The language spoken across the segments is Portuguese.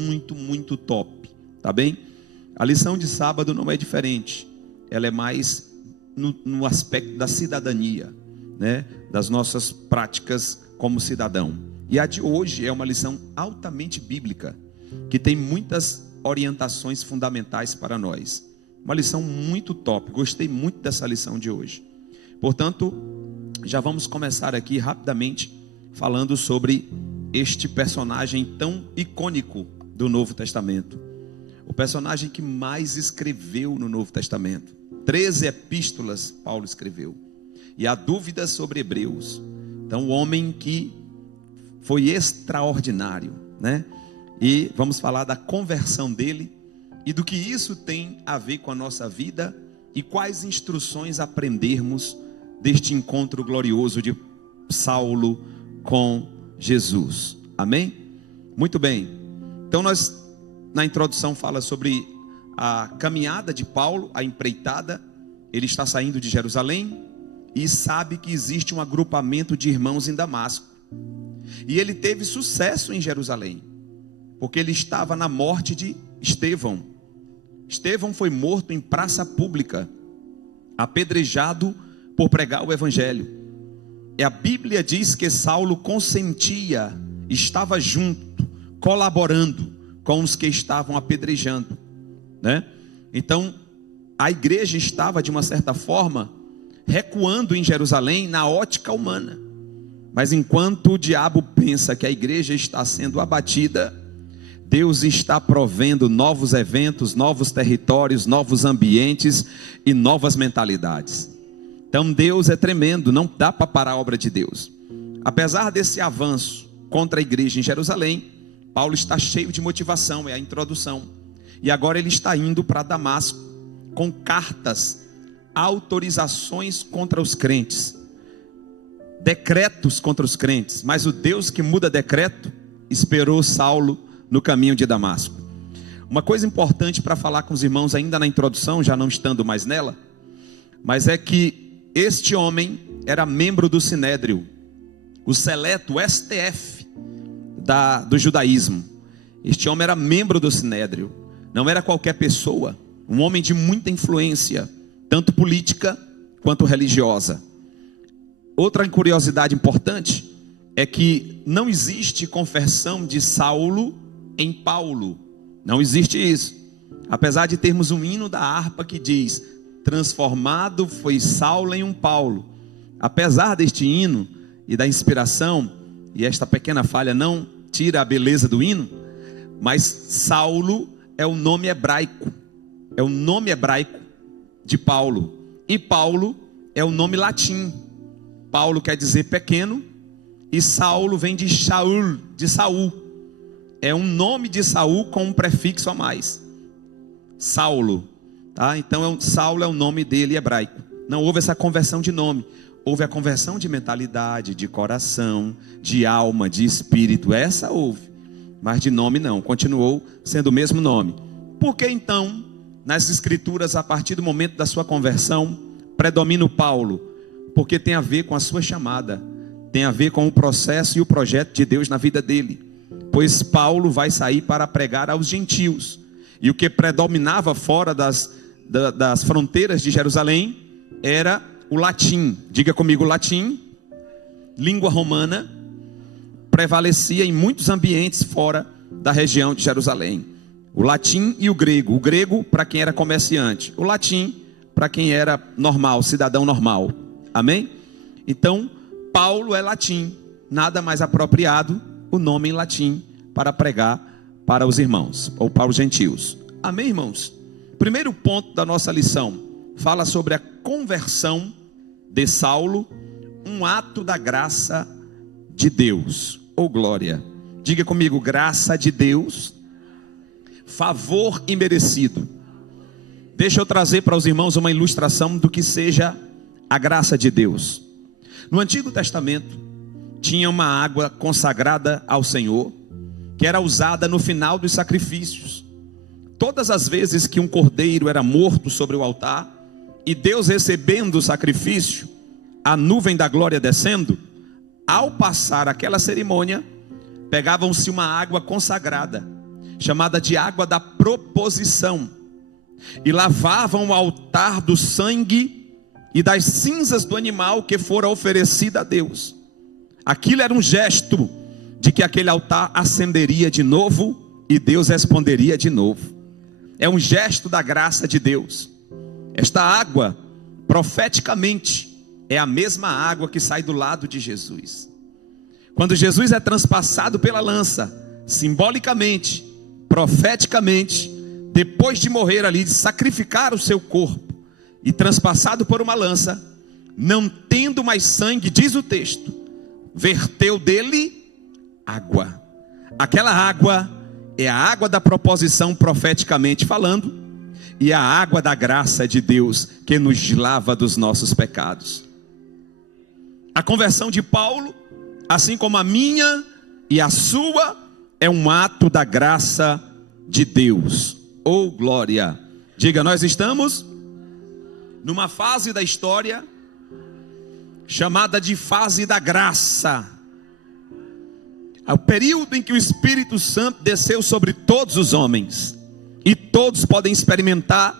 muito top, tá bem? A lição de sábado não é diferente, ela é mais no aspecto da cidadania, né? Das nossas práticas como cidadão. E a de hoje é uma lição altamente bíblica, que tem muitas orientações fundamentais para nós. Uma lição muito top, gostei muito dessa lição de hoje. Portanto, já vamos começar aqui rapidamente falando sobre este personagem tão icônico do Novo Testamento. O personagem que mais escreveu no Novo Testamento. 13 epístolas Paulo escreveu. E há dúvidas sobre Hebreus. Então, o homem que foi extraordinário, né? E vamos falar da conversão dele e do que isso tem a ver com a nossa vida e quais instruções aprendermos deste encontro glorioso de Saulo com Jesus. Amém? Muito bem. Então nós, na introdução, fala sobre a caminhada de Paulo, a empreitada. Ele está saindo de Jerusalém e sabe que existe um agrupamento de irmãos em Damasco. E ele teve sucesso em Jerusalém, porque ele estava na morte de Estevão. Estevão foi morto em praça pública, apedrejado por pregar o evangelho. E a Bíblia diz que Saulo consentia, estava junto, colaborando com os que estavam apedrejando, né? Então, a igreja estava, de uma certa forma, recuando em Jerusalém na ótica humana. Mas enquanto o diabo pensa que a igreja está sendo abatida, Deus está provendo novos eventos, novos territórios, novos ambientes e novas mentalidades. Então Deus é tremendo, não dá para parar a obra de Deus. Apesar desse avanço contra a igreja em Jerusalém, Paulo está cheio de motivação, é a introdução. E agora ele está indo para Damasco com cartas, autorizações contra os crentes, decretos contra os crentes. Mas o Deus que muda decreto esperou Saulo no caminho de Damasco. Uma coisa importante para falar com os irmãos ainda na introdução, já não estando mais nela, mas é que este homem era membro do Sinédrio, o seleto, o STF do judaísmo. Este homem era membro do Sinédrio, não era qualquer pessoa, um homem de muita influência, tanto política quanto religiosa. Outra curiosidade importante é que não existe conversão de Saulo em Paulo, não existe isso. Apesar de termos um hino da harpa que diz: transformado foi Saulo em um Paulo. Apesar deste hino e da inspiração, e esta pequena falha não tira a beleza do hino, mas Saulo é o nome hebraico, é o nome hebraico de Paulo, e Paulo é o nome latim. Paulo quer dizer pequeno, e Saulo vem de Shaul, de Saul. É um nome de Saul com um prefixo a mais, Saulo, tá? Então Saulo é o nome dele hebraico. Não houve essa conversão de nome, houve a conversão de mentalidade, de coração, de alma, de espírito. Essa houve, mas de nome não, continuou sendo o mesmo nome. Por que então, nas escrituras, a partir do momento da sua conversão, predomina o Paulo? Porque tem a ver com a sua chamada, tem a ver com o processo e o projeto de Deus na vida dele. Pois Paulo vai sair para pregar aos gentios, e o que predominava fora das fronteiras de Jerusalém era o latim. Diga comigo, latim, língua romana, prevalecia em muitos ambientes fora da região de Jerusalém. O latim e o grego para quem era comerciante, o latim para quem era normal, cidadão normal. Amém? Então Paulo é latim, nada mais apropriado o nome em latim para pregar para os irmãos, ou para os gentios. Amém, irmãos? Primeiro ponto da nossa lição fala sobre a conversão de Saulo, um ato da graça de Deus, ou glória. Diga comigo, graça de Deus, favor imerecido. Deixa eu trazer para os irmãos uma ilustração do que seja a graça de Deus. No Antigo Testamento tinha uma água consagrada ao Senhor, que era usada no final dos sacrifícios. Todas as vezes que um cordeiro era morto sobre o altar, e Deus recebendo o sacrifício, a nuvem da glória descendo, ao passar aquela cerimônia, pegavam-se uma água consagrada, chamada de água da proposição, e lavavam o altar do sangue e das cinzas do animal que fora oferecido a Deus. Aquilo era um gesto de que aquele altar acenderia de novo e Deus responderia de novo. É um gesto da graça de Deus. Esta água, profeticamente, é a mesma água que sai do lado de Jesus. Quando Jesus é transpassado pela lança, simbolicamente, profeticamente, depois de morrer ali, de sacrificar o seu corpo e transpassado por uma lança, não tendo mais sangue, diz o texto, verteu dele água. Aquela água é a água da proposição, profeticamente falando, e a água da graça de Deus que nos lava dos nossos pecados. A conversão de Paulo, assim como a minha e a sua, é um ato da graça de Deus. Oh glória! Diga, nós estamos numa fase da história chamada de fase da graça. É o período em que o Espírito Santo desceu sobre todos os homens, e todos podem experimentar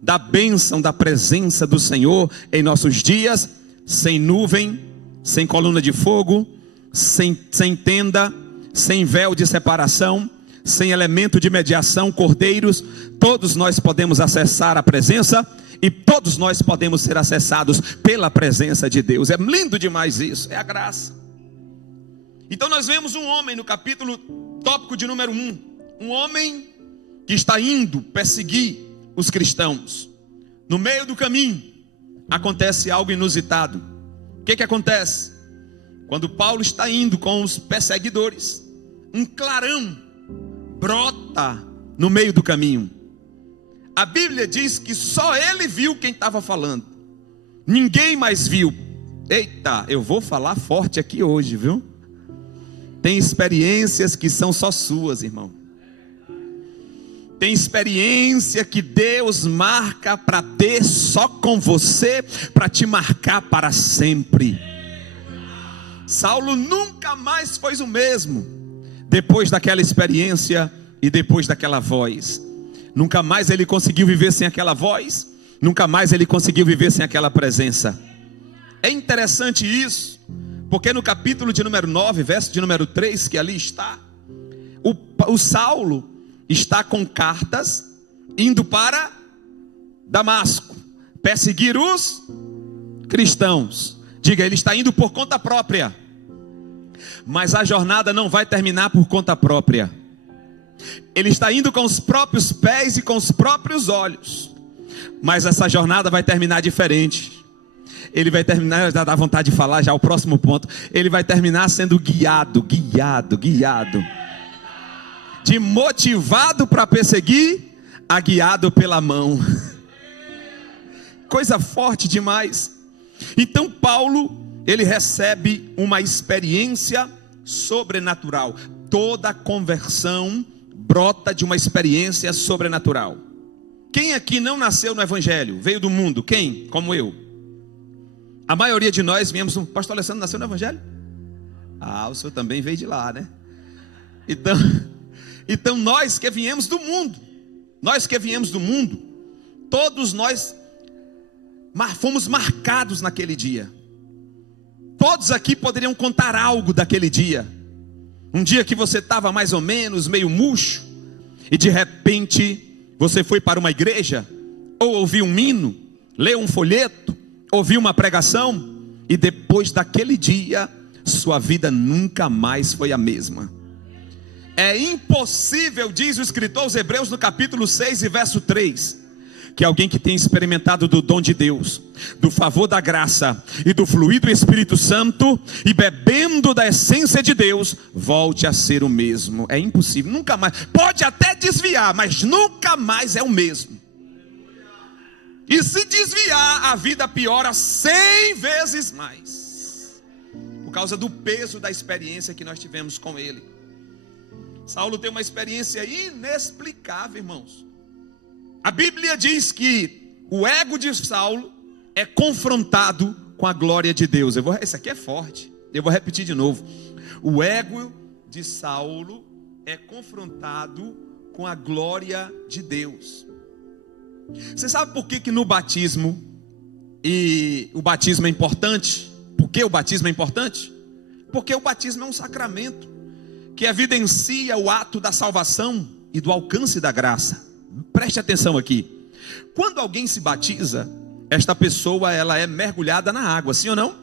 da bênção, da presença do Senhor em nossos dias, sem nuvem, sem coluna de fogo, sem tenda, sem véu de separação, sem elemento de mediação, cordeiros. Todos nós podemos acessar a presença, e todos nós podemos ser acessados pela presença de Deus. É lindo demais isso, é a graça. Então nós vemos um homem no capítulo, tópico de número 1, um homem que está indo perseguir os cristãos. No meio do caminho acontece algo inusitado. O que acontece? Quando Paulo está indo com os perseguidores, um clarão brota no meio do caminho. A Bíblia diz que só ele viu quem estava falando, ninguém mais viu. Eita, eu vou falar forte aqui hoje, viu? Tem experiências que são só suas, irmão. Tem experiência que Deus marca para ter só com você, para te marcar para sempre. Saulo nunca mais foi o mesmo depois daquela experiência e depois daquela voz. Nunca mais ele conseguiu viver sem aquela voz, nunca mais ele conseguiu viver sem aquela presença. É interessante isso, porque no capítulo de número 9, verso de número 3, que ali está, o Saulo está com cartas, indo para Damasco, perseguir os cristãos. Diga, ele está indo por conta própria. Mas a jornada não vai terminar por conta própria. Ele está indo com os próprios pés e com os próprios olhos. Mas essa jornada vai terminar diferente. Ele vai terminar, já dá vontade de falar já o próximo ponto. Ele vai terminar sendo guiado. De motivado para perseguir, a guiado pela mão. Coisa forte demais. Então Paulo, ele recebe uma experiência sobrenatural. Toda conversão brota de uma experiência sobrenatural. Quem aqui não nasceu no Evangelho? Veio do mundo? Quem? Como eu. A maioria de nós viemos... Pastor Alessandro nasceu no Evangelho? Ah, o senhor também veio de lá, né? Então nós que viemos do mundo, todos nós fomos marcados naquele dia. Todos aqui poderiam contar algo daquele dia. Um dia que você estava mais ou menos, meio murcho, e de repente você foi para uma igreja, ou ouviu um hino, leu um folheto, ouviu uma pregação, e depois daquele dia, sua vida nunca mais foi a mesma. É impossível, diz o escritor aos Hebreus no capítulo 6 e verso 3, que alguém que tenha experimentado do dom de Deus, do favor da graça e do fluir do Espírito Santo, e bebendo da essência de Deus, volte a ser o mesmo. É impossível, nunca mais. Pode até desviar, mas nunca mais é o mesmo. E se desviar, a vida piora 100 vezes mais, por causa do peso da experiência que nós tivemos com ele. Saulo tem uma experiência inexplicável, irmãos. A Bíblia diz que o ego de Saulo é confrontado com a glória de Deus. Isso aqui é forte, eu vou repetir de novo. O ego de Saulo é confrontado com a glória de Deus. Você sabe por que no batismo, e o batismo é importante? Por que o batismo é importante? Porque o batismo é um sacramento que evidencia o ato da salvação e do alcance da graça. Preste atenção aqui. Quando alguém se batiza, esta pessoa ela é mergulhada na água, sim ou não?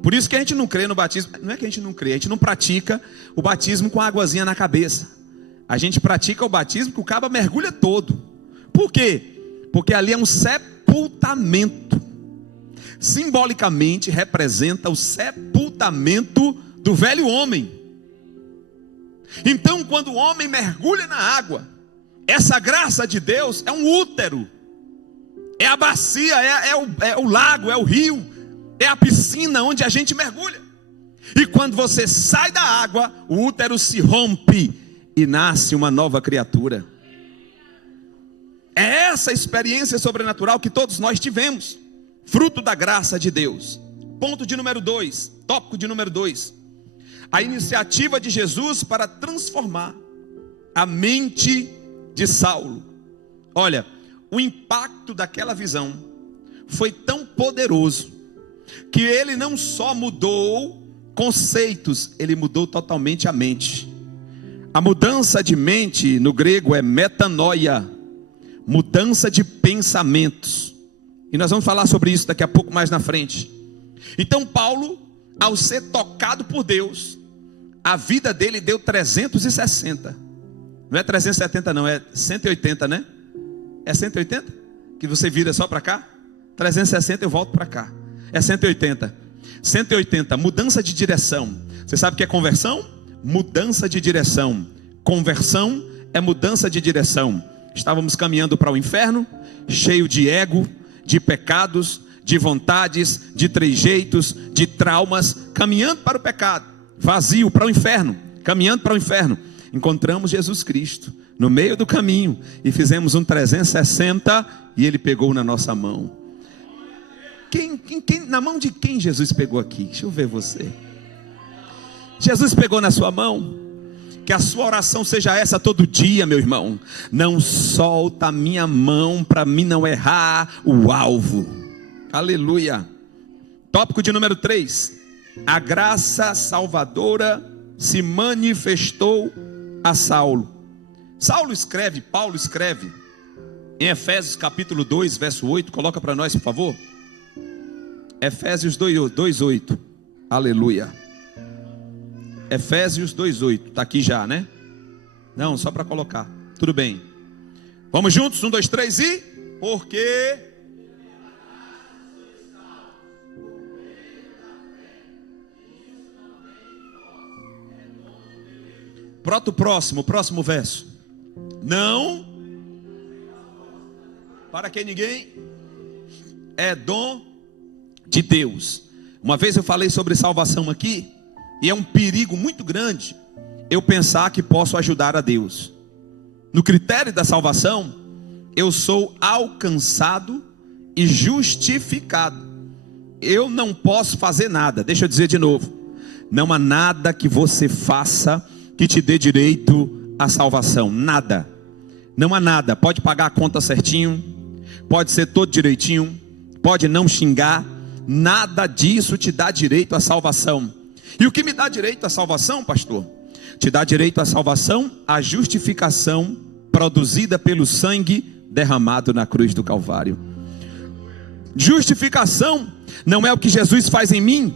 Por isso que a gente não crê no batismo. Não é que a gente não crê, a gente não pratica o batismo com a águazinha na cabeça. A gente pratica o batismo que o cabo mergulha todo. Por quê? Porque ali é um sepultamento. Simbolicamente representa o sepultamento do velho homem. Então, quando o homem mergulha na água, essa graça de Deus é um útero, é a bacia, é o lago, é o rio, é a piscina onde a gente mergulha. E quando você sai da água, o útero se rompe e nasce uma nova criatura. É essa experiência sobrenatural que todos nós tivemos, fruto da graça de Deus. Ponto de número 2, tópico de número 2. A iniciativa de Jesus para transformar a mente de Saulo. Olha, o impacto daquela visão foi tão poderoso que ele não só mudou conceitos, ele mudou totalmente a mente. A mudança de mente no grego é metanoia, mudança de pensamentos. E nós vamos falar sobre isso daqui a pouco mais na frente. Então Paulo, ao ser tocado por Deus, a vida dele deu 360. Não é 370 não, é 180, né? É 180? Que você vira só para cá? 360 eu volto para cá. É 180. 180, mudança de direção. Você sabe o que é conversão? Mudança de direção. Conversão é mudança de direção. Estávamos caminhando para o inferno, cheio de ego, de pecados, de vontades, de trejeitos, de traumas, caminhando para o pecado, vazio para o inferno, caminhando para o inferno. Encontramos Jesus Cristo no meio do caminho e fizemos um 360 e Ele pegou na nossa mão. Na mão de quem Jesus pegou aqui? Deixa eu ver você. Jesus pegou na sua mão. Que a sua oração seja essa todo dia, meu irmão. Não solta a minha mão para mim não errar o alvo. Aleluia. Tópico de número 3. A graça salvadora se manifestou a Saulo. Paulo escreve em Efésios capítulo 2, verso 8. Coloca para nós, por favor. Efésios 2, 8. Aleluia. Efésios 2:8, está aqui já, né? Não, só para colocar, tudo bem. Vamos juntos, 1, 2, 3 e... Porque... Próximo verso. Não... Para que ninguém... É dom de Deus. Uma vez eu falei sobre salvação aqui... E é um perigo muito grande eu pensar que posso ajudar a Deus. No critério da salvação, eu sou alcançado e justificado. Eu não posso fazer nada. Deixa eu dizer de novo. Não há nada que você faça que te dê direito à salvação. Nada. Não há nada. Pode pagar a conta certinho, pode ser todo direitinho, pode não xingar. Nada disso te dá direito à salvação. E o que me dá direito à salvação, pastor? Te dá direito à salvação, a justificação produzida pelo sangue derramado na cruz do Calvário. Justificação não é o que Jesus faz em mim.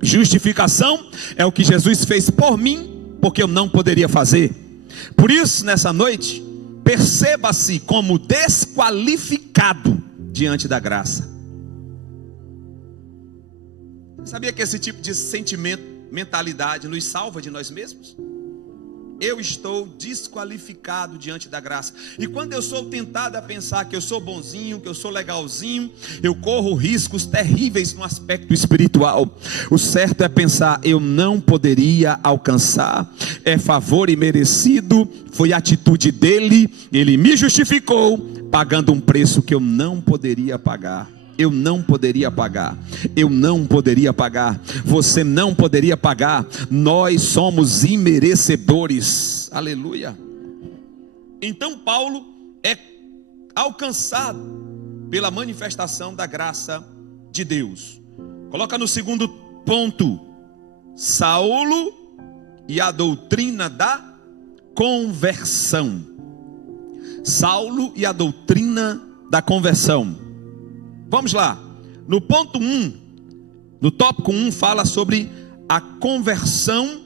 Justificação é o que Jesus fez por mim, porque eu não poderia fazer. Por isso, nessa noite, perceba-se como desqualificado diante da graça. Sabia que esse tipo de sentimento, mentalidade nos salva de nós mesmos? Eu estou desqualificado diante da graça. E quando eu sou tentado a pensar que eu sou bonzinho, que eu sou legalzinho, eu corro riscos terríveis no aspecto espiritual. O certo é pensar, eu não poderia alcançar, é favor imerecido, foi atitude dele, ele me justificou, pagando um preço que eu não poderia pagar. Eu não poderia pagar, eu não poderia pagar, você não poderia pagar, nós somos imerecedores, aleluia. Então Paulo é alcançado pela manifestação da graça de Deus. Coloca no segundo ponto: Saulo e a doutrina da conversão. Saulo e a doutrina da conversão. Vamos lá. No ponto 1, no tópico 1, fala sobre a conversão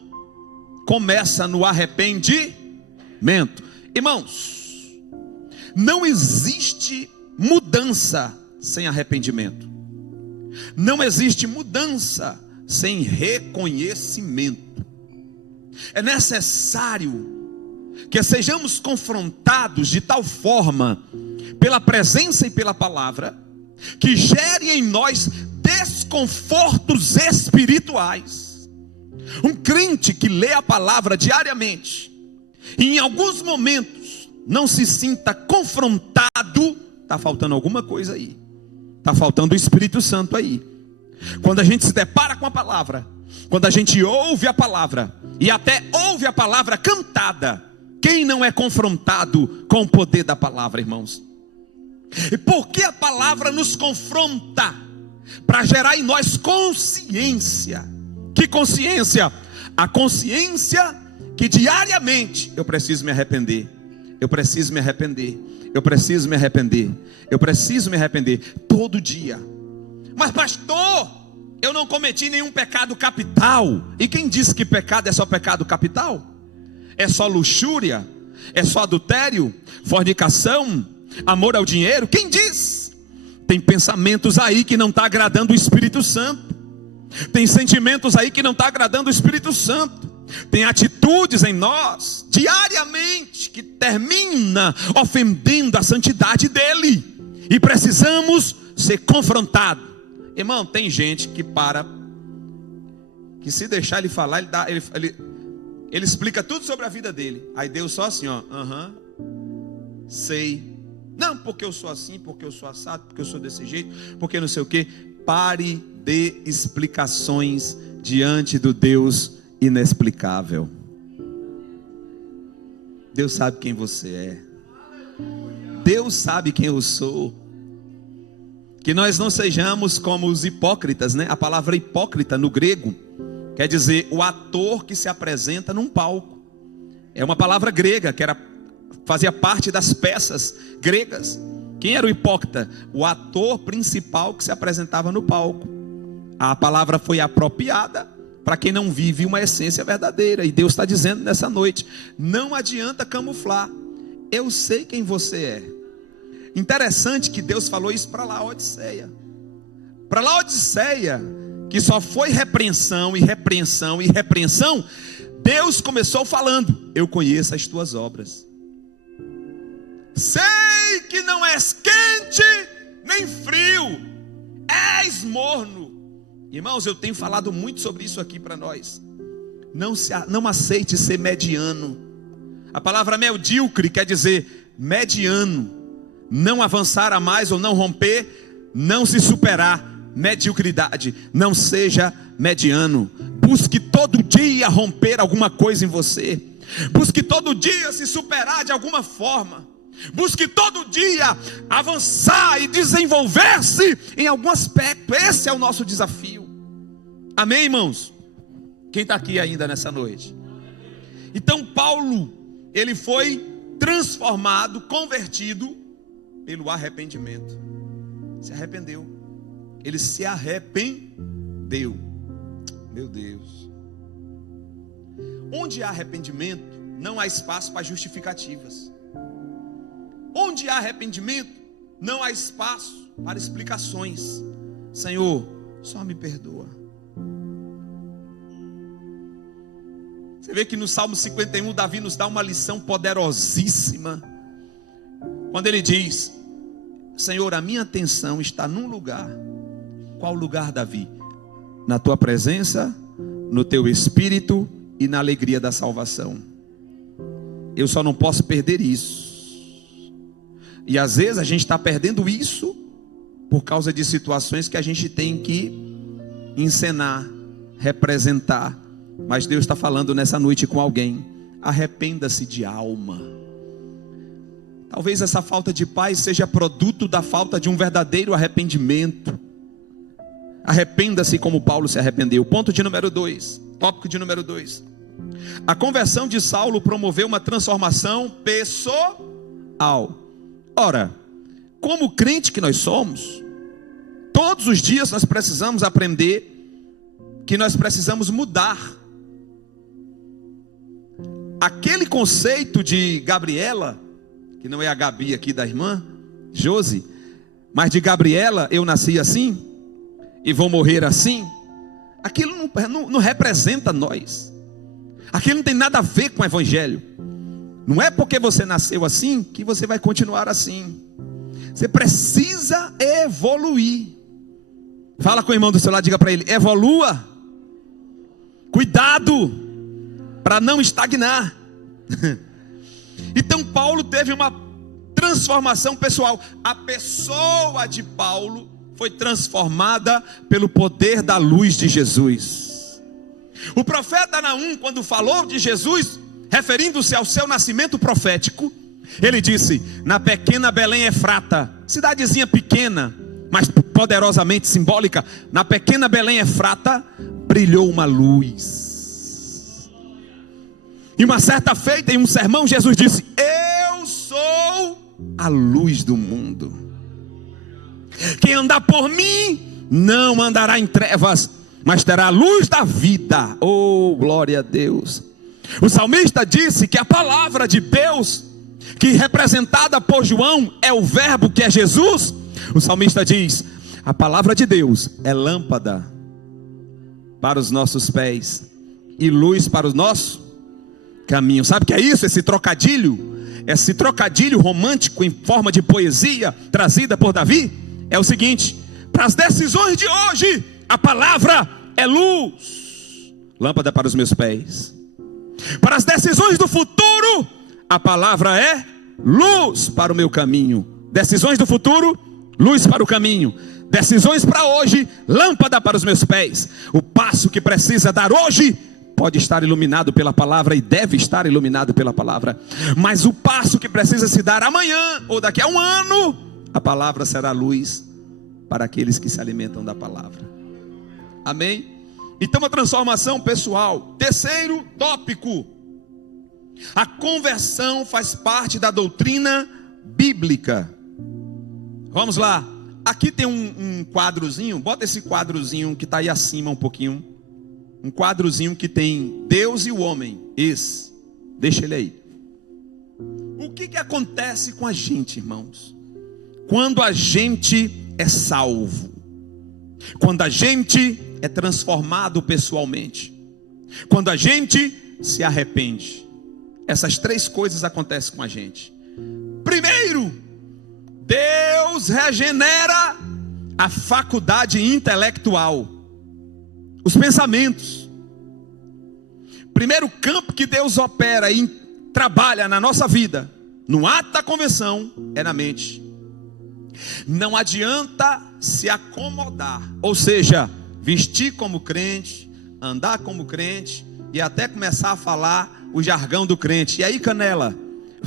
começa no arrependimento. Irmãos, não existe mudança sem arrependimento. Não existe mudança sem reconhecimento. É necessário que sejamos confrontados de tal forma pela presença e pela palavra que gere em nós desconfortos espirituais. Um crente que lê a palavra diariamente e em alguns momentos não se sinta confrontado, está faltando alguma coisa aí. Está faltando o Espírito Santo aí. Quando a gente se depara com a palavra, quando a gente ouve a palavra e até ouve a palavra cantada, quem não é confrontado com o poder da palavra, irmãos? E por que a palavra nos confronta? Para gerar em nós consciência. Que consciência? A consciência que diariamente eu preciso me arrepender. Eu preciso me arrepender. Eu preciso me arrepender. Eu preciso me arrepender todo dia. Mas pastor, eu não cometi nenhum pecado capital. E quem disse que pecado é só pecado capital? É só luxúria? É só adultério? Fornicação? Amor ao dinheiro? Quem diz? Tem pensamentos aí que não está agradando o Espírito Santo. Tem sentimentos aí que não está agradando o Espírito Santo. Tem atitudes em nós diariamente que termina ofendendo a santidade dele. E precisamos ser confrontados. Irmão, tem gente que se deixar ele falar, ele explica tudo sobre a vida dele. Aí Deus só assim, ó, sei. Não, porque eu sou assim, porque eu sou assado, porque eu sou desse jeito, porque não sei o que. Pare de explicações diante do Deus inexplicável. Deus sabe quem você é. Deus sabe quem eu sou. Que nós não sejamos como os hipócritas, né? A palavra hipócrita no grego quer dizer o ator que se apresenta num palco. É uma palavra grega que fazia parte das peças gregas. Quem era o hipócrita? O ator principal que se apresentava no palco. A palavra foi apropriada para quem não vive uma essência verdadeira. E Deus está dizendo nessa noite: não adianta camuflar. Eu sei quem você é. Interessante que Deus falou isso para Laodiceia. Para Laodiceia, que só foi repreensão e repreensão e repreensão, Deus começou falando: eu conheço as tuas obras. Sei que não és quente nem frio, és morno. Irmãos, eu tenho falado muito sobre isso aqui para nós. Não aceite ser mediano. A palavra medíocre quer dizer mediano. Não avançar a mais ou não romper, não se superar. Mediocridade. Não seja mediano. Busque todo dia romper alguma coisa em você. Busque todo dia se superar de alguma forma. Busque todo dia avançar e desenvolver-se em algum aspecto. Esse é o nosso desafio. Amém, irmãos? Quem está aqui ainda nessa noite? Então Paulo, ele foi transformado, convertido pelo arrependimento. Se arrependeu. Ele se arrependeu. Meu Deus. Onde há arrependimento, não há espaço para justificativas. Onde há arrependimento, não há espaço para explicações. Senhor, só me perdoa. Você vê que no Salmo 51, Davi nos dá uma lição poderosíssima. Quando ele diz: Senhor, a minha atenção está num lugar. Qual lugar, Davi? Na tua presença, no teu espírito e na alegria da salvação. Eu só não posso perder isso. E às vezes a gente está perdendo isso por causa de situações que a gente tem que encenar, representar. Mas Deus está falando nessa noite com alguém: arrependa-se de alma. Talvez essa falta de paz seja produto da falta de um verdadeiro arrependimento. Arrependa-se como Paulo se arrependeu. Ponto de número 2. Tópico de número 2. A conversão de Saulo promoveu uma transformação pessoal. Ora, como crente que nós somos, todos os dias nós precisamos aprender que nós precisamos mudar. Aquele conceito de Gabriela, que não é a Gabi aqui da irmã Josi, mas de Gabriela, eu nasci assim e vou morrer assim, aquilo não representa nós. Aquilo não tem nada a ver com o evangelho. Não é porque você nasceu assim que você vai continuar assim. Você precisa evoluir. Fala com o irmão do seu lado, diga para ele: evolua. Cuidado para não estagnar. Então Paulo teve uma transformação pessoal. A pessoa de Paulo foi transformada pelo poder da luz de Jesus. O profeta Naum, quando falou de Jesus, referindo-se ao seu nascimento profético, ele disse: na pequena Belém Efrata, cidadezinha pequena, mas poderosamente simbólica, na pequena Belém Efrata brilhou uma luz. E uma certa feita, em um sermão, Jesus disse: eu sou a luz do mundo. Quem andar por mim não andará em trevas, mas terá a luz da vida. Oh, glória a Deus. O salmista disse que a palavra de Deus, que representada por João é o verbo que é Jesus. O salmista diz: a palavra de Deus é lâmpada para os nossos pés e luz para o nosso caminho. Sabe o que é isso? Esse trocadilho romântico em forma de poesia trazida por Davi é o seguinte: para as decisões de hoje, a palavra é luz, lâmpada para os meus pés. Para as decisões do futuro, a palavra é luz para o meu caminho. Decisões do futuro, luz para o caminho. Decisões para hoje, lâmpada para os meus pés. O passo que precisa dar hoje pode estar iluminado pela palavra e deve estar iluminado pela palavra. Mas o passo que precisa se dar amanhã ou daqui a um ano, a palavra será luz para aqueles que se alimentam da palavra. Amém? Então, a transformação pessoal. Terceiro tópico: a conversão faz parte da doutrina bíblica. Vamos lá. Aqui tem um quadrozinho. Bota esse quadrozinho que está aí acima um pouquinho. Um quadrozinho que tem Deus e o homem. Esse. Deixa ele aí. O que acontece com a gente, irmãos? Quando a gente é salvo. Quando a gente é transformado pessoalmente. Quando a gente se arrepende. Essas três coisas acontecem com a gente. Primeiro, Deus regenera a faculdade intelectual, os pensamentos. Primeiro campo que Deus opera e trabalha na nossa vida, no ato da conversão, é na mente. Não adianta se acomodar, ou seja, vestir como crente, andar como crente e até começar a falar o jargão do crente. E aí, canela,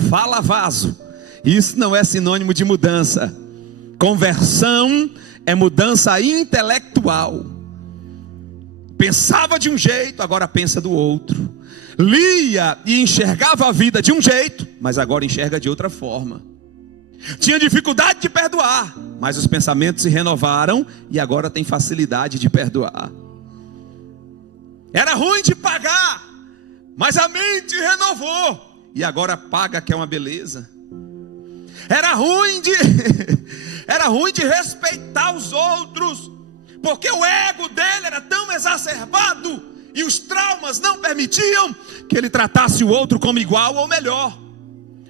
fala vaso. Isso não é sinônimo de mudança. Conversão é mudança intelectual. Pensava de um jeito, agora pensa do outro. Lia e enxergava a vida de um jeito, mas agora enxerga de outra forma. Tinha dificuldade de perdoar, mas os pensamentos se renovaram e agora tem facilidade de perdoar. Era ruim de pagar, mas a mente renovou e agora paga, que é uma beleza. Era ruim de respeitar os outros, porque o ego dele era tão exacerbado e os traumas não permitiam que ele tratasse o outro como igual ou melhor.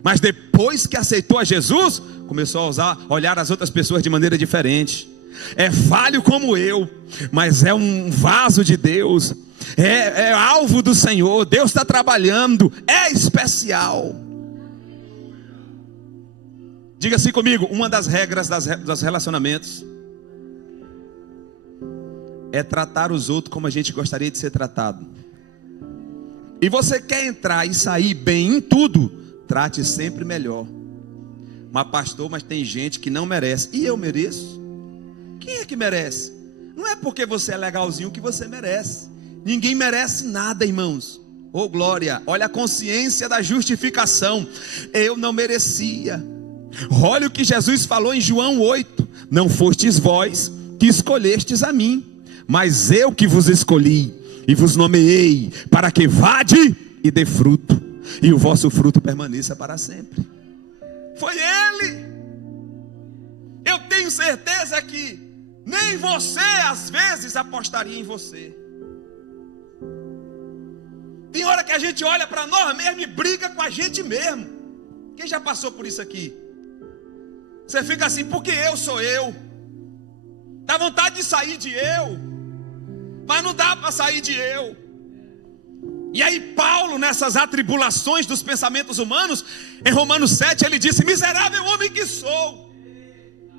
Mas depois que aceitou a Jesus, começou a olhar as outras pessoas de maneira diferente. É falho como eu, mas é um vaso de Deus, é alvo do Senhor. Deus está trabalhando, é especial. Diga assim comigo: uma das regras dos relacionamentos é tratar os outros como a gente gostaria de ser tratado. E você quer entrar e sair bem em tudo, trate sempre melhor. Mas pastor, mas tem gente que não merece. E eu mereço? Quem é que merece? Não é porque você é legalzinho que você merece. Ninguém merece nada, irmãos. Oh glória, olha a consciência da justificação. Eu não merecia. Olha o que Jesus falou em João 8. Não fostes vós que escolhestes a mim, mas eu que vos escolhi e vos nomeei para que vade e dê fruto, e o vosso fruto permaneça para sempre. Foi Ele. Eu tenho certeza que nem você às vezes apostaria em você. Tem hora que a gente olha para nós mesmos e briga com a gente mesmo. Quem já passou por isso aqui? Você fica assim, porque eu sou eu. Dá vontade de sair de eu, mas não dá para sair de eu. E aí Paulo, nessas atribulações dos pensamentos humanos, em Romanos 7 ele disse: miserável homem que sou,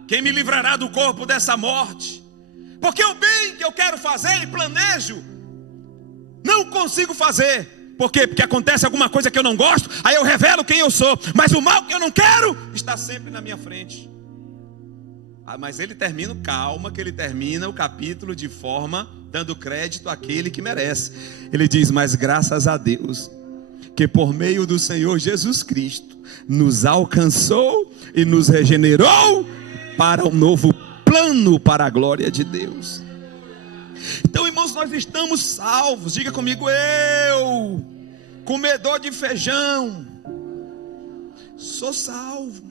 quem me livrará do corpo dessa morte? Porque o bem que eu quero fazer e planejo, não consigo fazer. Por quê? Porque acontece alguma coisa que eu não gosto, aí eu revelo quem eu sou. Mas o mal que eu não quero está sempre na minha frente. Mas ele termina, calma, que ele termina o capítulo de forma dando crédito àquele que merece. Ele diz: mas graças a Deus, que por meio do Senhor Jesus Cristo, nos alcançou e nos regenerou para um novo plano para a glória de Deus. Então, irmãos, nós estamos salvos. Diga comigo: eu, comedor de feijão, sou salvo.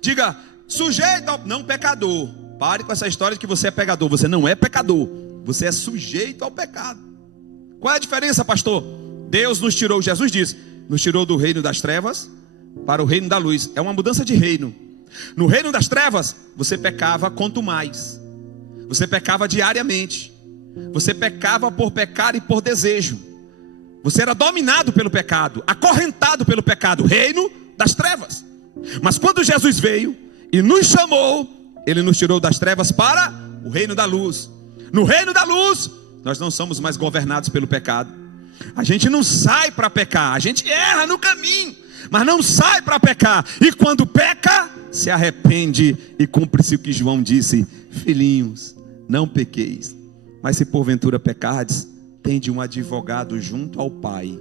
Diga: sujeito ao... não pecador. Pare com essa história de que você é pecador. Você não é pecador, você é sujeito ao pecado. Qual é a diferença, pastor? Deus nos tirou, Jesus disse, nos tirou do reino das trevas para o reino da luz. É uma mudança de reino. No reino das trevas, você pecava quanto mais. Você pecava diariamente. Você pecava por pecar e por desejo. Você era dominado pelo pecado, acorrentado pelo pecado, reino das trevas. Mas quando Jesus veio e nos chamou, Ele nos tirou das trevas para o reino da luz. No reino da luz, nós não somos mais governados pelo pecado. A gente não sai para pecar, a gente erra no caminho, mas não sai para pecar. E quando peca, se arrepende e cumpre-se o que João disse: filhinhos, não pequeis, mas se porventura pecardes, tende um advogado junto ao Pai.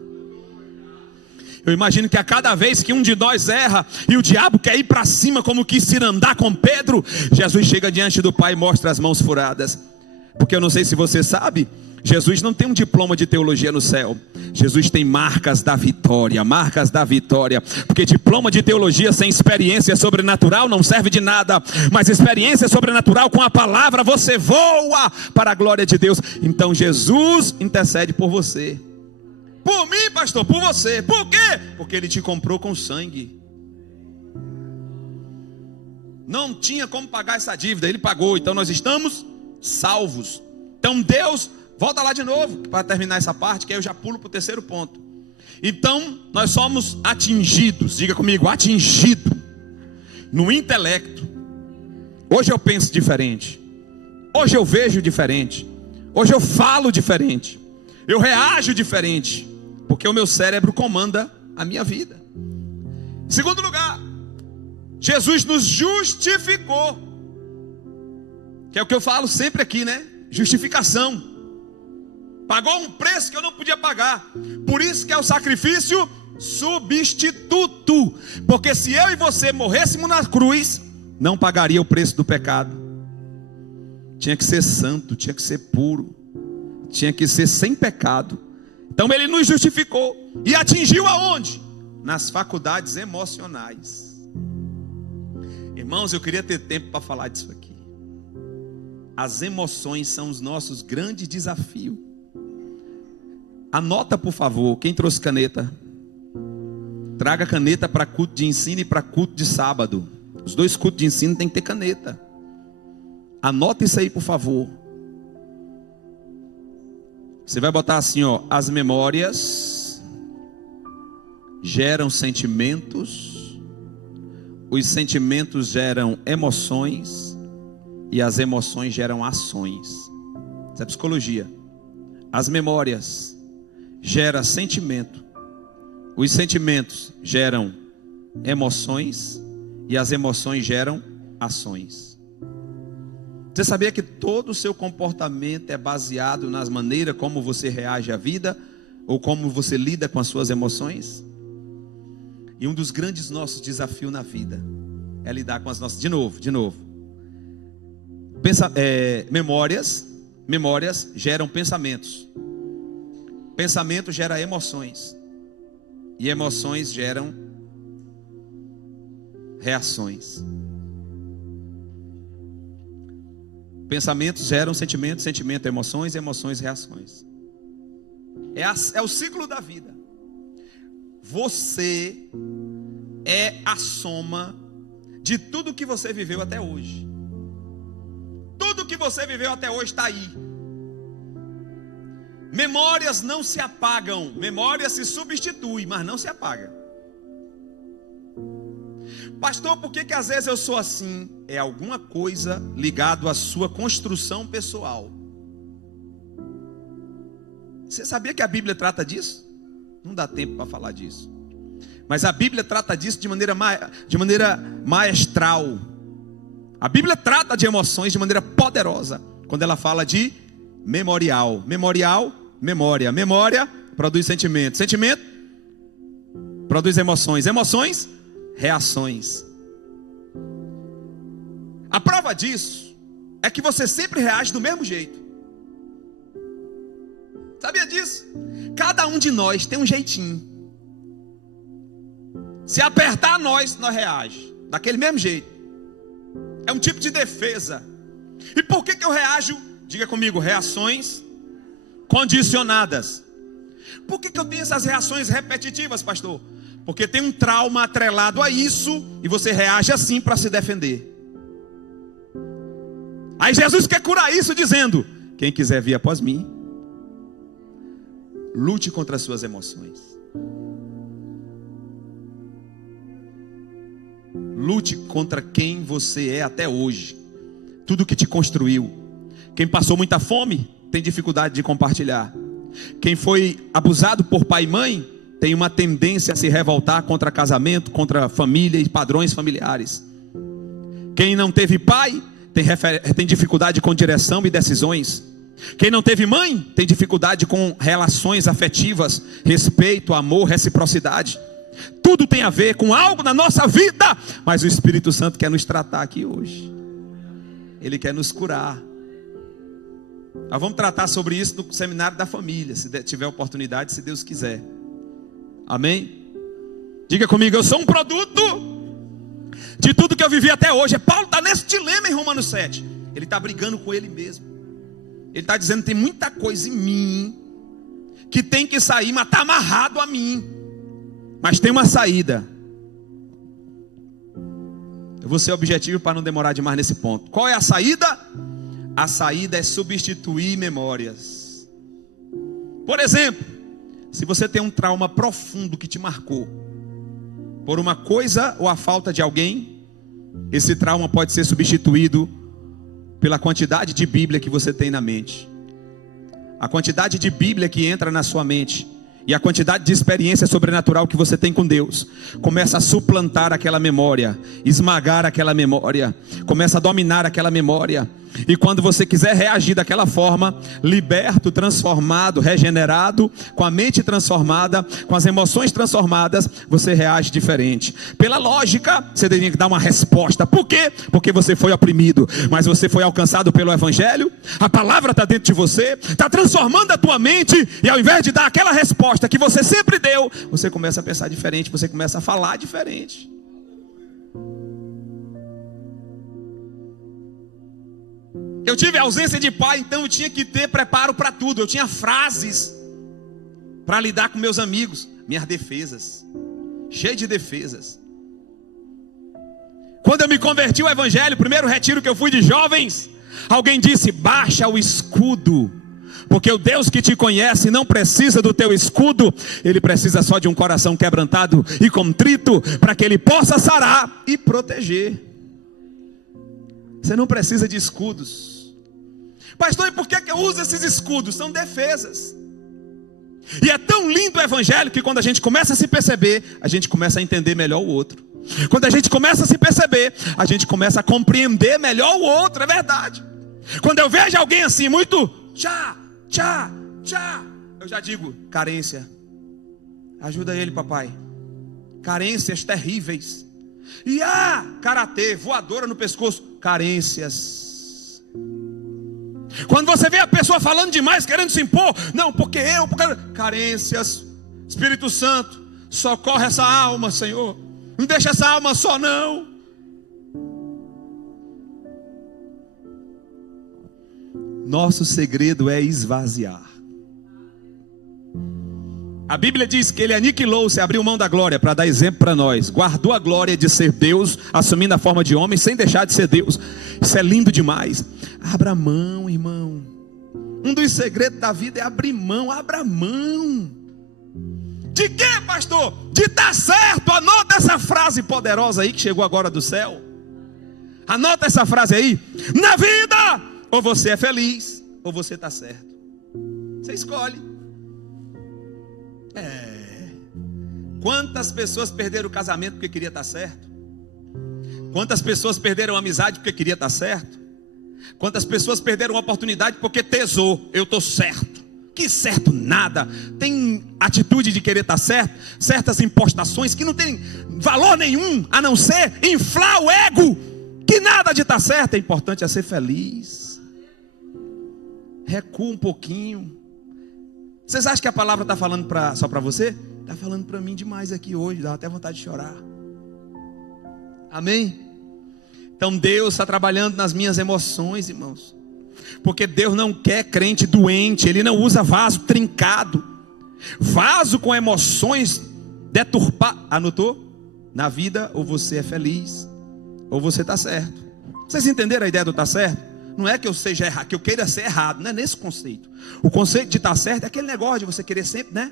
Eu imagino que a cada vez que um de nós erra e o diabo quer ir para cima como quis cirandar com Pedro, Jesus chega diante do Pai e mostra as mãos furadas. Porque eu não sei se você sabe, Jesus não tem um diploma de teologia no céu. Jesus tem marcas da vitória, marcas da vitória. Porque diploma de teologia sem experiência sobrenatural não serve de nada. Mas experiência sobrenatural com a palavra, você voa para a glória de Deus. Então Jesus intercede por você. Por mim, pastor, por você. Por quê? Porque Ele te comprou com sangue. Não tinha como pagar essa dívida, Ele pagou. Então nós estamos salvos. Então Deus, volta lá de novo para terminar essa parte, que aí eu já pulo para o terceiro ponto. Então nós somos atingidos, diga comigo, atingido no intelecto. Hoje eu penso diferente, hoje eu vejo diferente, hoje eu falo diferente, eu reajo diferente, porque o meu cérebro comanda a minha vida. Em segundo lugar, Jesus nos justificou, que é o que eu falo sempre aqui, né? Justificação. Pagou um preço que eu não podia pagar. Por isso que é o sacrifício substituto. Porque se eu e você morrêssemos na cruz, não pagaria o preço do pecado. Tinha que ser santo, tinha que ser puro, tinha que ser sem pecado. Então Ele nos justificou. E atingiu aonde? Nas faculdades emocionais. Irmãos, eu queria ter tempo para falar disso aqui. As emoções são os nossos grandes desafios. Anota, por favor, quem trouxe caneta? Traga caneta para culto de ensino e para culto de sábado. Os dois cultos de ensino tem que ter caneta. Anota isso aí, por favor. Você vai botar assim, ó: as memórias geram sentimentos, os sentimentos geram emoções, e as emoções geram ações. Isso é psicologia. As memórias geram sentimento, os sentimentos geram emoções, E as emoções geram ações. Você sabia que todo o seu comportamento é baseado nas maneiras como você reage à vida, ou como você lida com as suas emoções? E um dos grandes nossos desafios na vida é lidar com as nossas... De novo. Memórias geram pensamentos. Pensamento gera emoções. E emoções geram reações. Pensamentos geram sentimentos, sentimento, emoções, emoções, reações. É o ciclo da vida. Você é a soma de tudo que você viveu até hoje. Tudo que você viveu até hoje está aí. Memórias não se apagam. Memórias se substituem, mas não se apagam. Pastor, por que às vezes eu sou assim? É alguma coisa ligada à sua construção pessoal. Você sabia que a Bíblia trata disso? Não dá tempo para falar disso. Mas a Bíblia trata disso de maneira maestral. A Bíblia trata de emoções de maneira poderosa. Quando ela fala de memorial. Memorial, memória. Memória produz sentimento. Sentimento produz emoções. Emoções, reações. A prova disso é que você sempre reage do mesmo jeito. Sabia disso? Cada um de nós tem um jeitinho. Se apertar nós reage daquele mesmo jeito. É um tipo de defesa. E por que eu reajo? Diga comigo, reações condicionadas. Por que eu tenho essas reações repetitivas, pastor? Porque tem um trauma atrelado a isso e você reage assim para se defender. Aí Jesus quer curar isso dizendo: quem quiser vir após mim, lute contra as suas emoções. Lute contra quem você é até hoje. Tudo que te construiu. Quem passou muita fome tem dificuldade de compartilhar. Quem foi abusado por pai e mãe tem uma tendência a se revoltar contra casamento, contra família e padrões familiares. Quem não teve pai tem dificuldade com direção e decisões. Quem não teve mãe tem dificuldade com relações afetivas, respeito, amor, reciprocidade. Tudo tem a ver com algo na nossa vida. Mas o Espírito Santo quer nos tratar aqui hoje. Ele quer nos curar. Nós vamos tratar sobre isso no seminário da família, se tiver oportunidade, se Deus quiser. Amém? Diga comigo, eu sou um produto de tudo que eu vivi até hoje. Paulo está nesse dilema em Romanos 7. Ele está brigando com ele mesmo. Ele está dizendo: tem muita coisa em mim que tem que sair, mas está amarrado a mim. Mas tem uma saída. Eu vou ser objetivo para não demorar demais nesse ponto. Qual é a saída? A saída é substituir memórias. Por exemplo, se você tem um trauma profundo que te marcou por uma coisa ou a falta de alguém, esse trauma pode ser substituído pela quantidade de Bíblia que você tem na mente. A quantidade de Bíblia que entra na sua mente e a quantidade de experiência sobrenatural que você tem com Deus começa a suplantar aquela memória, esmagar aquela memória, começa a dominar aquela memória. E quando você quiser reagir daquela forma, liberto, transformado, regenerado, com a mente transformada, com as emoções transformadas, você reage diferente. Pela lógica, você teria que dar uma resposta. Por quê? Porque você foi oprimido, mas você foi alcançado pelo Evangelho. A palavra está dentro de você, está transformando a tua mente. E ao invés de dar aquela resposta que você sempre deu, você começa a pensar diferente, você começa a falar diferente. Eu tive ausência de pai, então eu tinha que ter preparo para tudo. Eu tinha frases para lidar com meus amigos. Minhas defesas, cheio de defesas. Quando eu me converti ao Evangelho, o primeiro retiro que eu fui de jovens, alguém disse: baixa o escudo, porque o Deus que te conhece não precisa do teu escudo. Ele precisa só de um coração quebrantado e contrito, para que ele possa sarar e proteger. Você não precisa de escudos. Pastor, e por que eu uso esses escudos? São defesas. E é tão lindo o Evangelho que quando a gente começa a se perceber, a gente começa a entender melhor o outro. Quando a gente começa a se perceber, a gente começa a compreender melhor o outro, é verdade. Quando eu vejo alguém assim, muito tchá, tchá, tchá, eu já digo, carência. Ajuda ele, papai. Carências terríveis. E karatê, voadora no pescoço. Carências. Quando você vê a pessoa falando demais, querendo se impor, não, porque carências. Espírito Santo, socorre essa alma, Senhor. Não deixa essa alma só, não. Nosso segredo é esvaziar. A Bíblia diz que ele aniquilou-se, abriu mão da glória para dar exemplo para nós. Guardou a glória de ser Deus, assumindo a forma de homem, sem deixar de ser Deus. Isso é lindo demais. Abra mão, irmão. Um dos segredos da vida é abrir mão. Abra mão. De quê, pastor? De estar certo. Anota essa frase poderosa aí que chegou agora do céu. Anota essa frase aí. Na vida, ou você é feliz, ou você está certo. Você escolhe. Quantas pessoas perderam o casamento porque queria estar certo? Quantas pessoas perderam a amizade porque queria estar certo? Quantas pessoas perderam a oportunidade porque tesou? Eu estou certo. Que certo nada. Tem atitude de querer estar certo, certas impostações que não tem valor nenhum, a não ser inflar o ego. Que nada de estar certo, é importante é ser feliz. Recua um pouquinho. Vocês acham que a palavra está falando só para você? Está falando para mim demais aqui hoje, dá até vontade de chorar. Amém? Então Deus está trabalhando nas minhas emoções, irmãos. Porque Deus não quer crente doente. Ele não usa vaso trincado. Vaso com emoções deturpadas. Anotou? Na vida, ou você é feliz, ou você está certo. Vocês entenderam a ideia do estar certo? Não é que eu seja errado, que eu queira ser errado. Não é nesse conceito. O conceito de estar certo é aquele negócio de você querer sempre, né?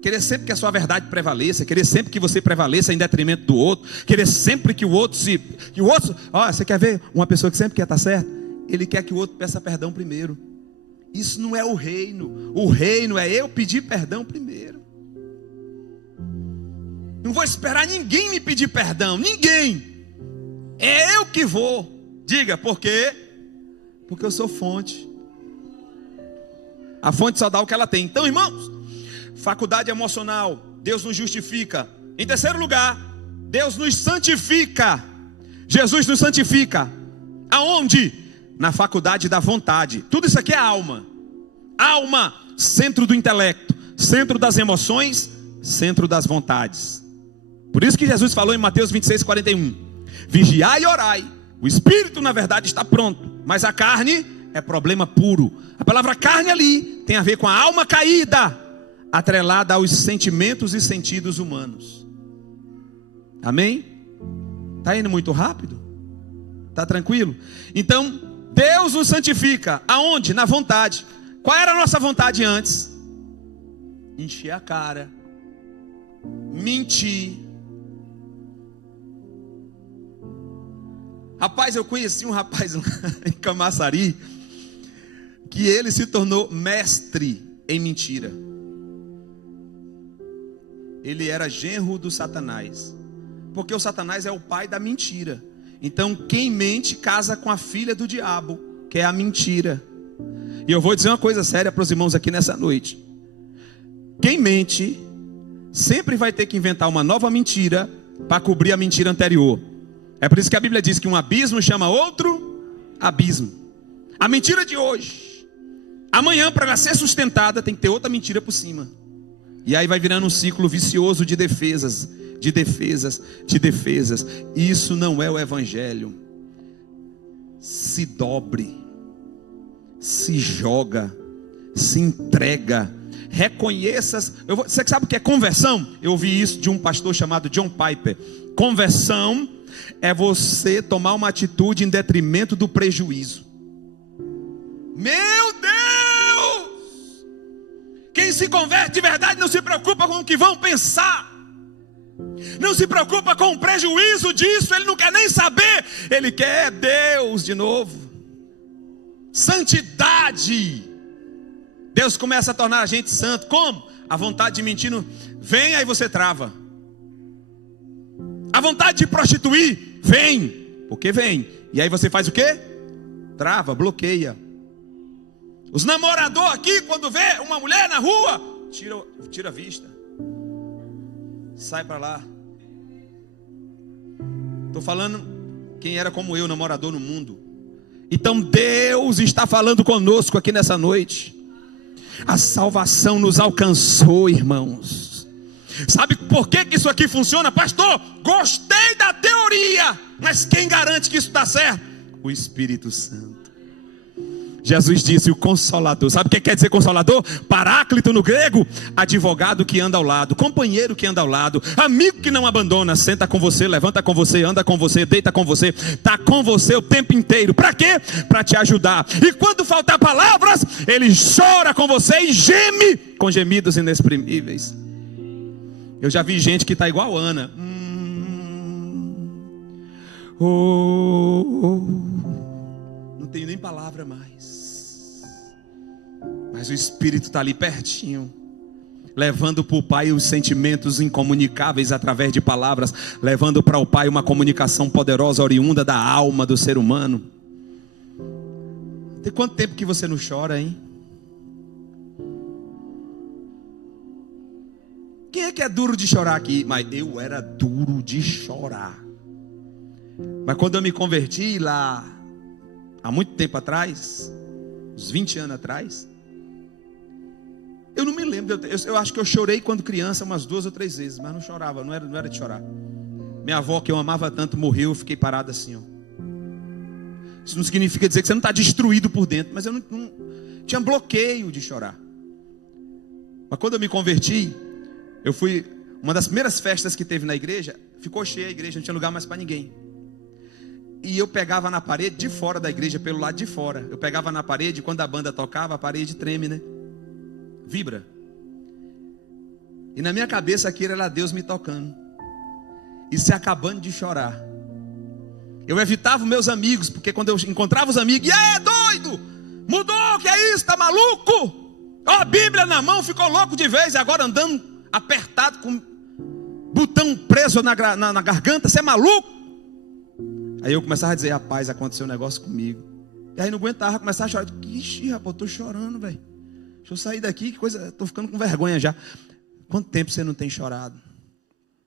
Querer sempre que a sua verdade prevaleça. Querer sempre que você prevaleça em detrimento do outro. Querer sempre que o outro você quer ver uma pessoa que sempre quer estar certa? Ele quer que o outro peça perdão primeiro. Isso não é o reino. O reino é eu pedir perdão primeiro. Não vou esperar ninguém me pedir perdão. Ninguém. É eu que vou. Diga, por quê? Porque eu sou fonte. A fonte só dá o que ela tem. Então, irmãos, faculdade emocional, Deus nos justifica. Em terceiro lugar, Deus nos santifica. Jesus nos santifica. Aonde? Na faculdade da vontade. Tudo isso aqui é alma. Alma, centro do intelecto, centro das emoções, centro das vontades. Por isso que Jesus falou em Mateus 26:41. Vigiai e orai. O espírito, na verdade, está pronto, mas a carne é problema puro. A palavra carne ali tem a ver com a alma caída, atrelada aos sentimentos e sentidos humanos. Amém? Está indo muito rápido? Está tranquilo? Então, Deus nos santifica. Aonde? Na vontade. Qual era a nossa vontade antes? Encher a cara, mentir. Rapaz, eu conheci um rapaz lá em Camaçari, que ele se tornou mestre em mentira. Ele era genro do Satanás, porque o Satanás é o pai da mentira. Então quem mente casa com a filha do diabo, que é a mentira. E eu vou dizer uma coisa séria para os irmãos aqui nessa noite. Quem mente sempre vai ter que inventar uma nova mentira para cobrir a mentira anterior. É por isso que a Bíblia diz que um abismo chama outro abismo. A mentira de hoje, amanhã, para ela ser sustentada, tem que ter outra mentira por cima. E aí vai virando um ciclo vicioso de defesas, de defesas, de defesas. Isso não é o evangelho. Se dobre, se joga, se entrega, reconheça. Você sabe o que é conversão? Eu ouvi isso de um pastor chamado John Piper. Conversão é você tomar uma atitude em detrimento do prejuízo. Meu Deus! Quem se converte de verdade não se preocupa com o que vão pensar, não se preocupa com o prejuízo disso. Ele não quer nem saber. Ele quer Deus de novo. Santidade. Deus começa a tornar a gente santo. Como? A vontade de mentir vem, aí você trava. A vontade de prostituir vem, porque vem. E aí você faz o quê? Trava, bloqueia. Os namoradores aqui, quando vê uma mulher na rua, tira a vista. Sai para lá. Estou falando quem era como eu, namorador no mundo. Então Deus está falando conosco aqui nessa noite. A salvação nos alcançou, irmãos. Sabe por que isso aqui funciona? Pastor, gostei da teoria, mas quem garante que isso dá certo? O Espírito Santo. Jesus disse, o Consolador. Sabe o que quer dizer Consolador? Paráclito no grego, advogado que anda ao lado, companheiro que anda ao lado, amigo que não abandona, senta com você, levanta com você, anda com você, deita com você, está com você o tempo inteiro. Para quê? Para te ajudar. E quando faltar palavras, ele chora com você e geme com gemidos inexprimíveis. Eu já vi gente que está igual a Ana. Não tenho nem palavra mais. Mas o Espírito está ali pertinho, levando para o Pai os sentimentos incomunicáveis através de palavras, levando para o Pai uma comunicação poderosa oriunda da alma do ser humano. Tem quanto tempo que você não chora, hein? Quem é que é duro de chorar aqui? Mas eu era duro de chorar. Mas quando eu me converti lá, há muito tempo atrás, uns 20 anos atrás, eu não me lembro, eu acho que eu chorei quando criança umas 2 ou 3 vezes, mas não chorava, não era de chorar. Minha avó, que eu amava tanto, morreu, eu fiquei parado assim, ó. Isso não significa dizer que você não está destruído por dentro, mas eu não tinha bloqueio de chorar. Mas quando eu me converti, eu fui, uma das primeiras festas que teve na igreja, ficou cheia a igreja, não tinha lugar mais para ninguém. E eu pegava na parede de fora da igreja, pelo lado de fora. Eu pegava na parede, quando a banda tocava, a parede treme, né? Vibra. E na minha cabeça aquilo era Deus me tocando. E se acabando de chorar. Eu evitava os meus amigos, porque quando eu encontrava os amigos, e aí, doido? Mudou, que é isso? Tá maluco? Ó, a Bíblia na mão, ficou louco de vez, e agora andando apertado, com botão preso na garganta, você é maluco? Aí eu começava a dizer, rapaz, aconteceu um negócio comigo. E aí não aguentava, começava a chorar. Ixi, rapaz, eu tô chorando, velho. Deixa eu sair daqui, que coisa, tô ficando com vergonha já. Quanto tempo você não tem chorado?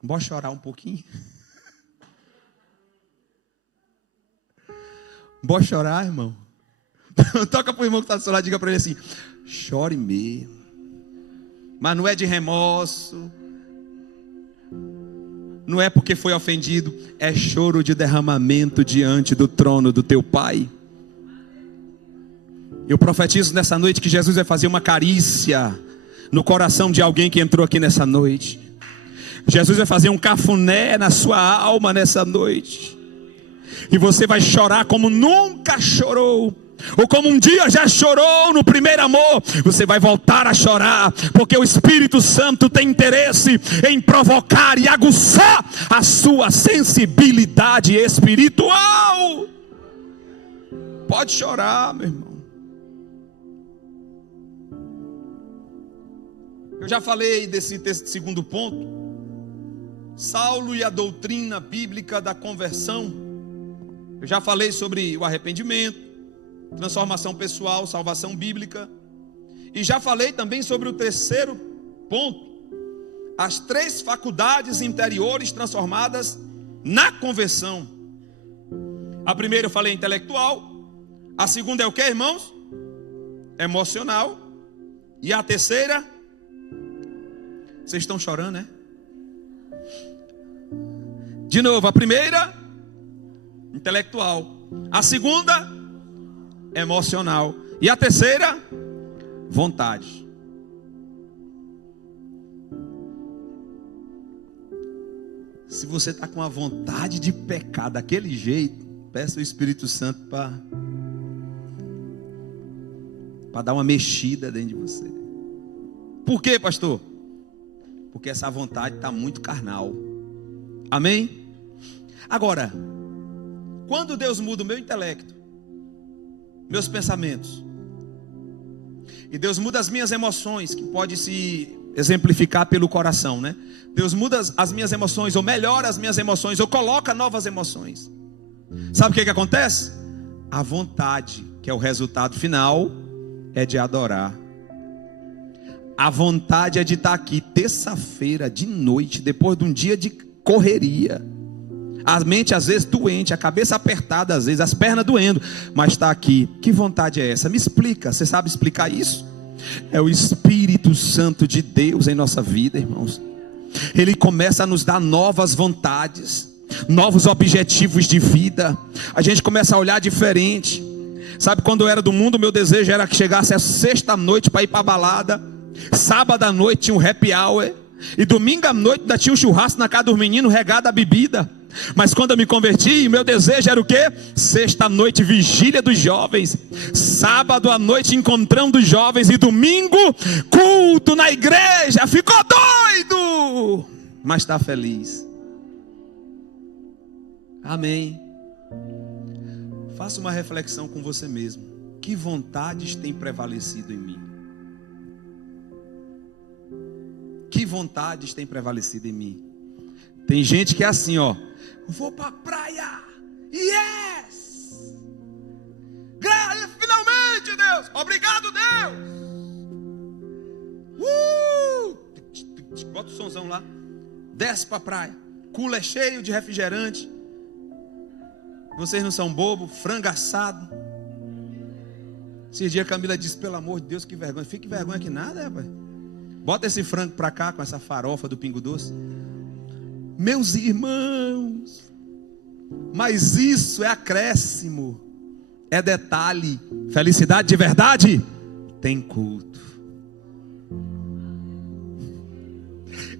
Bora chorar um pouquinho? Bora chorar, irmão? Toca pro irmão que está do seu lado, diga para ele assim, chore mesmo. Mas não é de remorso. Não é porque foi ofendido, é choro de derramamento diante do trono do teu Pai. Eu profetizo nessa noite que Jesus vai fazer uma carícia no coração de alguém que entrou aqui nessa noite. Jesus vai fazer um cafuné na sua alma nessa noite. E você vai chorar como nunca chorou. Ou como um dia já chorou no primeiro amor, você vai voltar a chorar, porque o Espírito Santo tem interesse em provocar e aguçar a sua sensibilidade espiritual. Pode chorar, meu irmão. Eu já falei desse segundo ponto, Saulo e a doutrina bíblica da conversão. Eu já falei sobre o arrependimento, transformação pessoal, salvação bíblica. E já falei também sobre o terceiro ponto, as 3 faculdades interiores transformadas na conversão. A primeira eu falei intelectual. A segunda é o que, irmãos? Emocional. E a terceira? Vocês estão chorando, né? De novo, a primeira, intelectual. A segunda, emocional. E a terceira, vontade. Se você está com a vontade de pecar daquele jeito, peça o Espírito Santo para dar uma mexida dentro de você. Por quê, pastor? Porque essa vontade está muito carnal. Amém? Agora, quando Deus muda o meu intelecto, meus pensamentos, e Deus muda as minhas emoções, que pode se exemplificar pelo coração, né? Deus muda as minhas emoções, ou melhora as minhas emoções, ou coloca novas emoções. Sabe o que acontece? A vontade, que é o resultado final, é de adorar. A vontade é de estar aqui terça-feira de noite, depois de um dia de correria. A mente às vezes doente, a cabeça apertada às vezes, as pernas doendo, mas está aqui. Que vontade é essa? Me explica, você sabe explicar isso? É o Espírito Santo de Deus em nossa vida, irmãos. Ele começa a nos dar novas vontades, novos objetivos de vida. A gente começa a olhar diferente. Sabe, quando eu era do mundo, meu desejo era que chegasse a sexta-noite para ir para a balada. Sábado à noite tinha um happy hour. E domingo à noite ainda tinha um churrasco na casa dos meninos, regado a bebida. Mas quando eu me converti, meu desejo era o quê? Sexta-noite, vigília dos jovens. Sábado à noite, encontrão dos jovens. E domingo, culto na igreja. Ficou doido, mas está feliz. Amém. Faça uma reflexão com você mesmo. Que vontades têm prevalecido em mim? Que vontades têm prevalecido em mim? Tem gente que é assim, ó. Vou pra praia. Yes! Finalmente, Deus! Obrigado, Deus! Bota o somzão lá. Desce pra praia. Cooler cheio de refrigerante. Vocês não são bobo, frango assado. Esse dia a Camila disse, pelo amor de Deus, que vergonha. Fique vergonha que nada, rapaz. Bota esse frango pra cá com essa farofa do Pingo Doce. Meus irmãos, mas isso é acréscimo, é detalhe. Felicidade de verdade tem culto.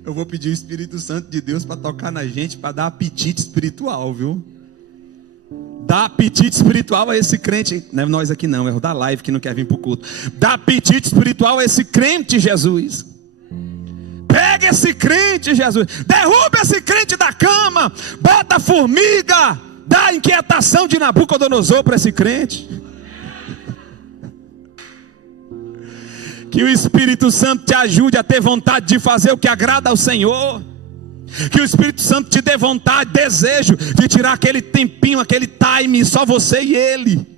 Eu vou pedir o Espírito Santo de Deus para tocar na gente, para dar apetite espiritual, viu? Dá apetite espiritual a esse crente. Não é nós aqui não, é o da live que não quer vir para o culto. Dá apetite espiritual a esse crente, Jesus. Pega esse crente, Jesus. Derruba esse crente da cama. Bota a formiga. Dá a inquietação de Nabucodonosor para esse crente. Que o Espírito Santo te ajude a ter vontade de fazer o que agrada ao Senhor. Que o Espírito Santo te dê vontade, desejo de tirar aquele tempinho, aquele time, só você e Ele.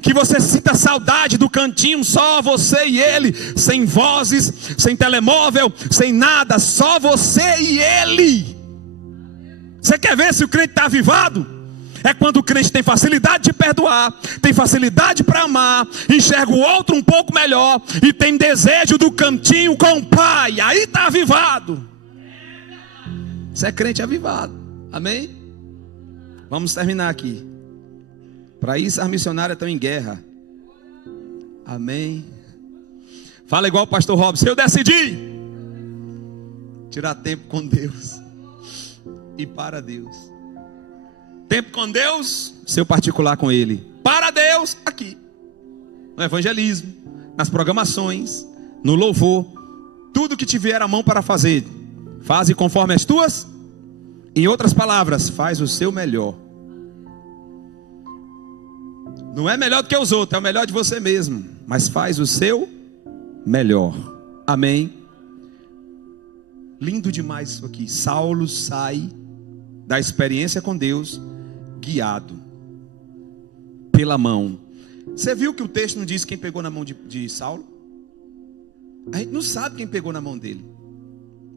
Que você sinta saudade do cantinho, só você e Ele. Sem vozes, sem telemóvel, sem nada, só você e Ele. Você quer ver se o crente está avivado? É quando o crente tem facilidade de perdoar, tem facilidade para amar, enxerga o outro um pouco melhor e tem desejo do cantinho com o Pai. Aí está avivado. Você é crente avivado. Amém? Vamos terminar aqui. Para isso as missionárias estão em guerra. Amém? Fala igual o pastor Robson. Eu decidi tirar tempo com Deus e para Deus. Tempo com Deus, seu particular com Ele. Para Deus, aqui. No evangelismo, nas programações, no louvor. Tudo que te vier à mão para fazer, faze conforme as tuas. Em outras palavras, faz o seu melhor. Não é melhor do que os outros, é o melhor de você mesmo. Mas faz o seu melhor. Amém? Lindo demais isso aqui. Saulo sai da experiência com Deus, guiado pela mão. Você viu que o texto não diz quem pegou na mão de Saulo? A gente não sabe quem pegou na mão dele.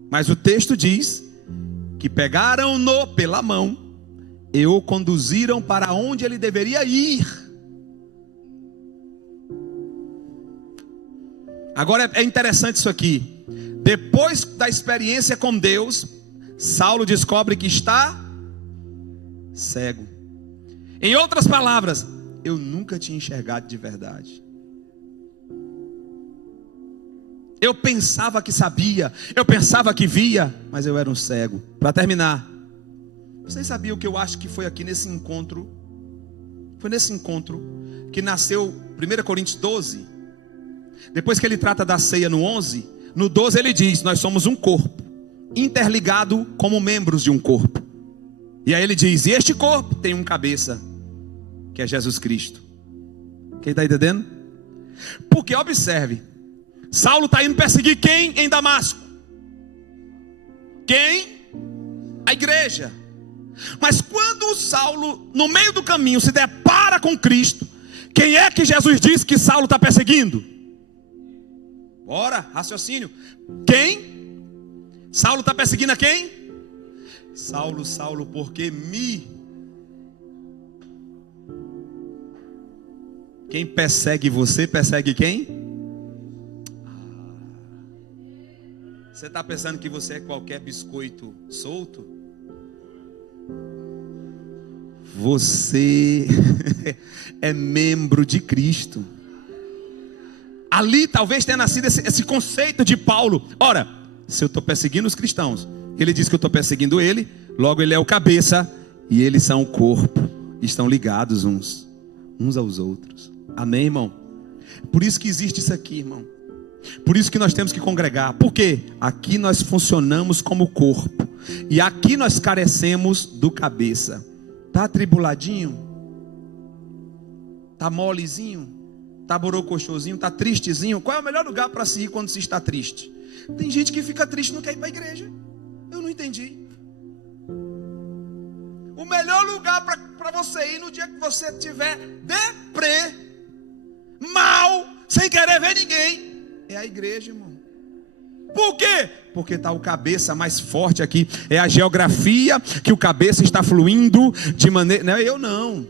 Mas o texto diz que pegaram-no pela mão e o conduziram para onde ele deveria ir. Agora é interessante isso aqui. Depois da experiência com Deus, Saulo descobre que está cego. Em outras palavras, eu nunca tinha enxergado de verdade. Eu pensava que sabia, eu pensava que via, mas eu era um cego. Para terminar, vocês sabiam que eu acho que foi aqui nesse encontro? Foi nesse encontro que nasceu 1 Coríntios 12. Depois que ele trata da ceia no 11, no 12 ele diz, nós somos um corpo, interligado como membros de um corpo. E aí ele diz, e este corpo tem um cabeça, que é Jesus Cristo. Quem está entendendo? Porque observe, Saulo está indo perseguir quem em Damasco? Quem? A igreja. Mas quando Saulo, no meio do caminho, se depara com Cristo, quem é que Jesus disse que Saulo está perseguindo? Bora, raciocínio. Quem? Saulo está perseguindo a quem? Saulo, Saulo, porque me... Quem persegue você, persegue quem? Você está pensando que você é qualquer biscoito solto? Você é membro de Cristo. Ali talvez tenha nascido esse conceito de Paulo. Ora, se eu estou perseguindo os cristãos, ele diz que eu estou perseguindo ele, logo ele é o cabeça, e eles são o corpo, estão ligados uns aos outros. Amém, irmão? Por isso que existe isso aqui, irmão. Por isso que nós temos que congregar. Por quê? Aqui nós funcionamos como corpo, e aqui nós carecemos do cabeça. Tá atribuladinho? Tá molezinho? Tá borocochosinho? Tá tristezinho? Qual é o melhor lugar para se ir quando se está triste? Tem gente que fica triste e não quer ir para a igreja. Eu não entendi. O melhor lugar para você ir no dia que você estiver deprê, mal, sem querer ver ninguém, é a igreja, irmão. Por quê? Porque está o cabeça mais forte aqui. É a geografia que o cabeça está fluindo de maneira... Não, eu não.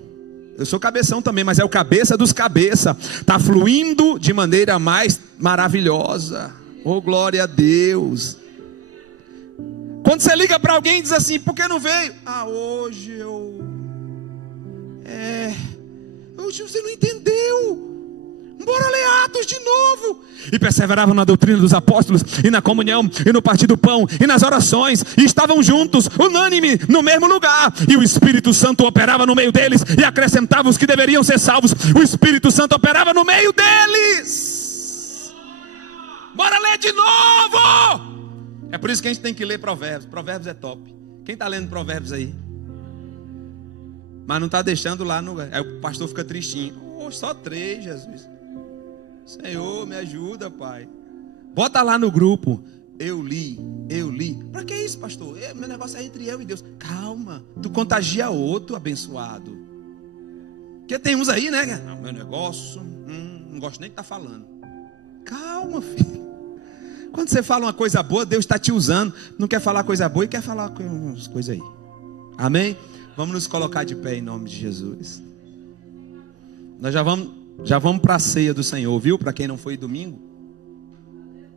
Eu sou cabeção também, mas é o cabeça dos cabeça. Está fluindo de maneira mais maravilhosa. Oh, glória a Deus. Quando você liga para alguém e diz assim, por que não veio? Hoje hoje você não entendeu. Bora ler Atos de novo. E perseveravam na doutrina dos apóstolos, e na comunhão, e no partir do pão, e nas orações, e estavam juntos, unânime, no mesmo lugar, e o Espírito Santo operava no meio deles, e acrescentava os que deveriam ser salvos. O Espírito Santo operava no meio deles. Bora ler de novo. É por isso que a gente tem que ler Provérbios. Provérbios é top. Quem está lendo Provérbios aí? Mas não está deixando lá no... Aí o pastor fica tristinho. Só 3, Jesus. Senhor, me ajuda, Pai. Bota lá no grupo. Eu li. Para que isso, pastor? Meu negócio é entre eu e Deus. Calma, tu contagia outro, abençoado. Porque tem uns aí, né? Meu negócio, não gosto nem de estar falando. Calma, filho. Quando você fala uma coisa boa, Deus está te usando. Não quer falar coisa boa e quer falar umas coisas aí. Amém? Vamos nos colocar de pé em nome de Jesus. Nós já vamos para a ceia do Senhor, viu? Para quem não foi domingo.